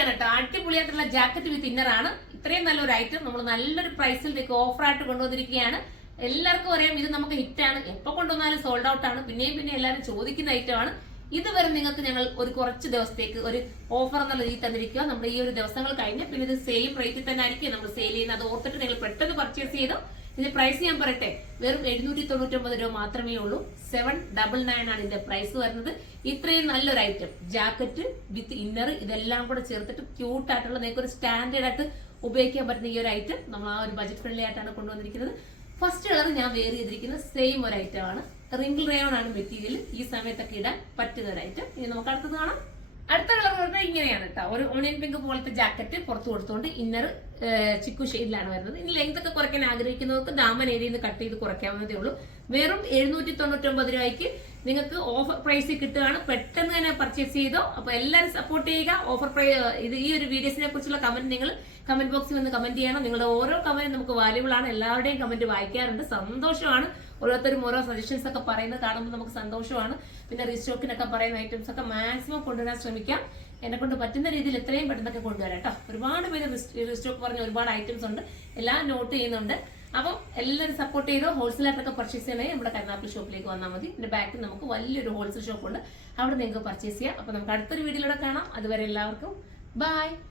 അടിപൊളിയാണ് കേട്ടോ. അടിപൊളിയായിട്ടുള്ള ജാക്കറ്റ് വിത്ത് ഇന്നർ ആണ്. ഇത്രയും നല്ലൊരു ഐറ്റം നമ്മൾ നല്ലൊരു പ്രൈസിലേക്ക് ഓഫറായിട്ട് കൊണ്ടുവന്നിരിക്കുകയാണ്. എല്ലാവർക്കും അറിയാം ഇത് നമുക്ക് ഹിറ്റാണ്. എപ്പോൾ കൊണ്ടുവന്നാലും സോൾഡ് ഔട്ട് ആണ്. പിന്നെയും എല്ലാവരും ചോദിക്കുന്ന ഐറ്റമാണ്. ഇതുവരെ നിങ്ങൾക്ക് ഞങ്ങൾ ഒരു കുറച്ച് ദിവസത്തേക്ക് ഒരു ഓഫർ എന്നുള്ള രീതിയിൽ തന്നിരിക്കുക. നമ്മുടെ ഈ ഒരു ദിവസങ്ങൾ കഴിഞ്ഞ് പിന്നെ ഇത് സെയിം റേറ്റിൽ തന്നെ ആയിരിക്കും നമ്മൾ സെയിൽ ചെയ്യുന്നത്. അത് ഓർത്തിട്ട് നിങ്ങൾ പെട്ടെന്ന് പർച്ചേസ് ചെയ്തോ. ഇതിന്റെ പ്രൈസ് ഞാൻ പറയട്ടെ, വെറും 799 രൂപ മാത്രമേ ഉള്ളൂ. 799 ആണ് ഇതിന്റെ പ്രൈസ് വരുന്നത്. ഇത്രയും നല്ലൊരു ഐറ്റം ജാക്കറ്റ് വിത്ത് ഇന്നർ ഇതെല്ലാം കൂടെ ചേർത്തിട്ട് ക്യൂട്ട് ആയിട്ടുള്ള നിങ്ങൾക്ക് ഒരു സ്റ്റാൻഡേർഡ് ആയിട്ട് ഉപയോഗിക്കാൻ പറ്റുന്ന ഈ ഒരു ഐറ്റം നമ്മൾ ആ ഒരു ബജറ്റ് ഫ്രണ്ട്ലി ആയിട്ടാണ് കൊണ്ടുവന്നിരിക്കുന്നത്. ഫസ്റ്റ് കളർ ഞാൻ വെയർ ചെയ്തിരിക്കുന്നത് സെയിം ഒരു ഐറ്റം ആണ്. റിംഗിൾ റയോൺ ആണ് മെറ്റീരിയൽ. ഈ സമയത്തൊക്കെ ഇടാൻ പറ്റുന്ന ഒരു ഐറ്റം. ഇനി നമുക്ക് അടുത്തത് കാണാം. അടുത്ത കളർ പറഞ്ഞാൽ ഇങ്ങനെയാണ് കേട്ടോ. ഒരു ഓണിയൻ പിങ്ക് പോലത്തെ ജാക്കറ്റ് പുറത്ത് കൊടുത്തുകൊണ്ട് ഇന്നർ ചിക്കു ഷെയ്ഡിലാണ് വരുന്നത്. ഇനി ലെങ്ത് ഒക്കെ കുറയ്ക്കാൻ ആഗ്രഹിക്കുന്നവർക്ക് ദാമൻ ഏരിയയിൽ നിന്ന് കട്ട് ചെയ്ത് കുറയ്ക്കാവുന്നതേ ഉള്ളൂ. വെറും 799 രൂപയ്ക്ക് നിങ്ങൾക്ക് ഓഫർ പ്രൈസിൽ കിട്ടുകയാണ്. പെട്ടെന്ന് തന്നെ പർച്ചേസ് ചെയ്തോ. അപ്പൊ എല്ലാവരും സപ്പോർട്ട് ചെയ്യുക. ഓഫർ ഇത് ഈ ഒരു വീഡിയോസിനെ കുറിച്ചുള്ള കമന്റ് നിങ്ങൾ കമന്റ് ബോക്സിൽ വന്ന് കമന്റ് ചെയ്യണം. നിങ്ങളുടെ ഓരോ കമന്റും നമുക്ക് വാല്യൂബിൾ ആണ്. എല്ലാവരുടെയും കമന്റ് വായിക്കാറുണ്ട്. സന്തോഷമാണ്. ഓരോരുത്തരും ഓരോ സജഷൻസ് ഒക്കെ പറയുന്നത് കാണുമ്പോൾ നമുക്ക് സന്തോഷമാണ്. പിന്നെ റീസ്റ്റോക്കിനൊക്കെ പറയുന്ന ഐറ്റംസ് ഒക്കെ മാക്സിമം കൊണ്ടുവരാൻ ശ്രമിക്കാം. എന്നെ കൊണ്ട് പറ്റുന്ന രീതിയിൽ എത്രയും പെട്ടെന്നൊക്കെ കൊണ്ടുവരാം കേട്ടോ. ഒരുപാട് പേര് റീസ്റ്റോക്ക് പറഞ്ഞ ഒരുപാട് ഐറ്റംസ് ഉണ്ട്. എല്ലാം നോട്ട് ചെയ്യുന്നുണ്ട്. അപ്പം എല്ലാവരും സപ്പോർട്ട് ചെയ്തോ. ഹോൾസെയിലായിട്ടൊക്കെ പർച്ചേസ് ചെയ്യണമെങ്കിൽ നമ്മുടെ കരുനാഗപ്പള്ളി ഷോപ്പിലേക്ക് വന്നാൽ മതി. ഇതിന്റെ ബാക്കിൽ നമുക്ക് വലിയൊരു ഹോൾസെയിൽ ഷോപ്പ് ഉണ്ട്. അവിടെ നിങ്ങൾക്ക് പർച്ചേസ് ചെയ്യാം. അപ്പൊ നമുക്ക് അടുത്തൊരു വീഡിയോയിലൂടെ കാണാം. അതുവരെ എല്ലാവർക്കും ബൈ.